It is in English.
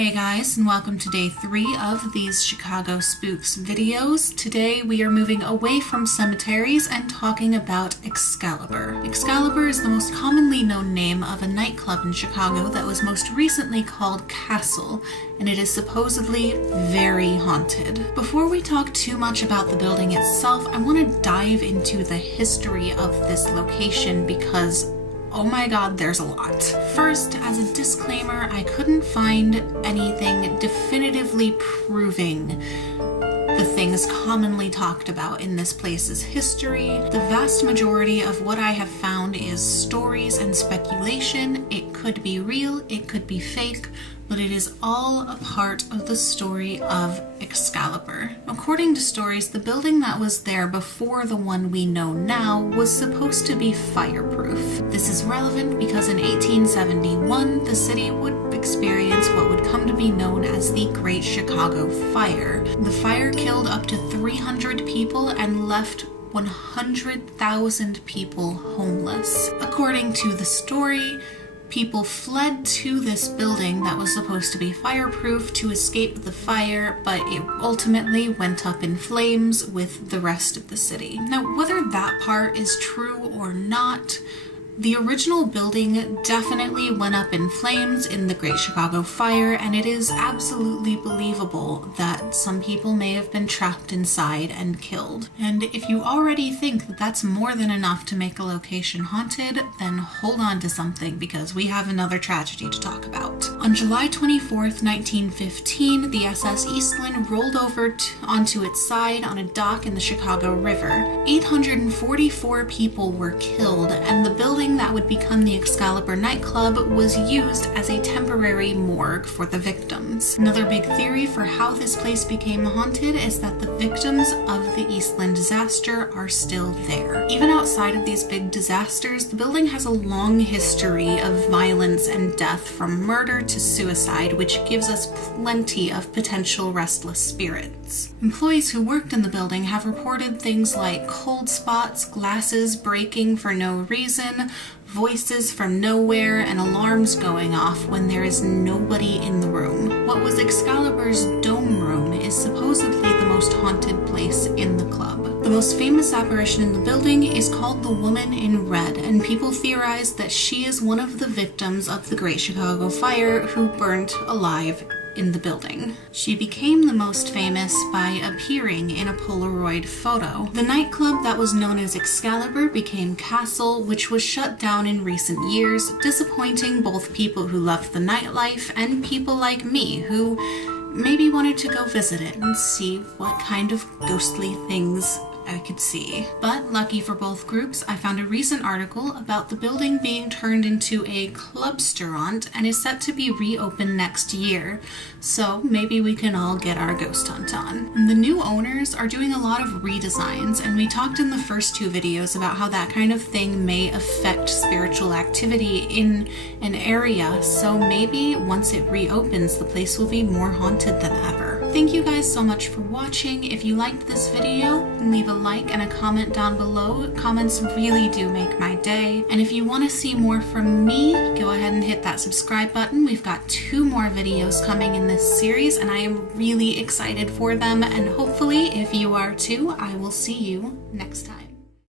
Hey guys, and welcome to day 3 of these Chicago Spooks videos. Today we are moving away from cemeteries and talking about Excalibur. Excalibur is the most commonly known name of a nightclub in Chicago that was most recently called Castle, and it is supposedly very haunted. Before we talk too much about the building itself, I want to dive into the history of this location because oh my god, there's a lot. First, as a disclaimer, I couldn't find anything definitively proving the things commonly talked about in this place's history. The vast majority of what I have found is stories and speculation. It could be real, it could be fake, but it is all a part of the story of Excalibur. According to stories, the building that was there before the one we know now was supposed to be fireproof. This is relevant because in 1871, the city would experience what would come to be known as the Great Chicago Fire. The fire killed up to 300 people and left 100,000 people homeless. According to the story, people fled to this building that was supposed to be fireproof to escape the fire, but it ultimately went up in flames with the rest of the city. Now, whether that part is true or not, the original building definitely went up in flames in the Great Chicago Fire, and it is absolutely believable that some people may have been trapped inside and killed. And if you already think that that's more than enough to make a location haunted, then hold on to something because we have another tragedy to talk about. On July 24th, 1915, the SS Eastland rolled over onto its side on a dock in the Chicago River. 844 people were killed, and the building that would become the Excalibur nightclub was used as a temporary morgue for the victims. Another big theory for how this place became haunted is that the victims of the Eastland disaster are still there. Even outside of these big disasters, the building has a long history of violence and death, from murder to suicide, which gives us plenty of potential restless spirits. Employees who worked in the building have reported things like cold spots, glasses breaking for no reason, voices from nowhere, and alarms going off when there is nobody in the room. What was Excalibur's dome room is supposedly the most haunted place in the club. The most famous apparition in the building is called the Woman in Red, and people theorize that she is one of the victims of the Great Chicago Fire who burnt alive in the building. She became the most famous by appearing in a Polaroid photo. The nightclub that was known as Excalibur became Castle, which was shut down in recent years, disappointing both people who loved the nightlife and people like me who maybe wanted to go visit it and see what kind of ghostly things I could see. But lucky for both groups, I found a recent article about the building being turned into a clubstaurant and is set to be reopened next year. So maybe we can all get our ghost hunt on. And the new owners are doing a lot of redesigns, and we talked in the first 2 videos about how that kind of thing may affect spiritual activity in an area. So maybe once it reopens, the place will be more haunted than ever. Thank you guys so much for watching. If you liked this video, leave a like and a comment down below. Comments really do make my day. And if you want to see more from me, go ahead and hit that subscribe button. We've got 2 more videos coming in this series, and I am really excited for them. And hopefully, if you are too, I will see you next time.